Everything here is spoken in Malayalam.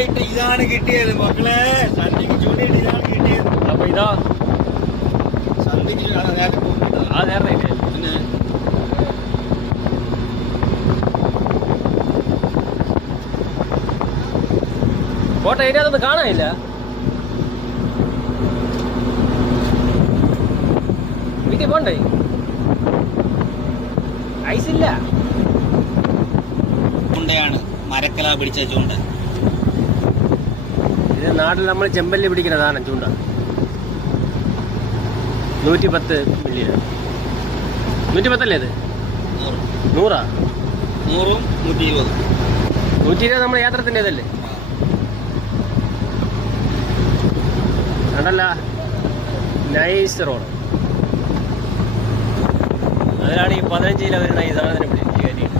ചൂണ്ടയിട്ട് ഇതാണ് കിട്ടിയത് മക്കളെ. സന്ധിക്ക് ചൂണ്ടയിട്ട് ഇതാണ് കിട്ടിയത്. അപ്പൊ ഇതാ സന്ധിക്ക് നേരത്തെ ഇല്ലേ? പിന്നെ കോട്ട ഇതിനകത്തൊന്നും കാണാനില്ല. വീട്ടിൽ പോണ്ടേ? ഐസില്ല. ചൂണ്ടയാണ്, മരക്കല പിടിച്ച ചൂണ്ട. ഇത് നാട്ടിൽ നമ്മൾ ചെമ്പല്ലി പിടിക്കുന്ന സാധനം ചൂണ്ട. 110 മില്ലിയൻ. 110 അല്ലേ ഇത്? 100. 100ഉം 120. 120 നമ്മുടെ യാത്രത്തിന്റെ ഇതല്ലേ? കണ്ടല്ല, നൈസ് റോഡ്. അതിലാണ് ഈ 15 അവർ ഈ സാധനത്തിന് പിടിച്ച് കയറ്റിയിട്ട്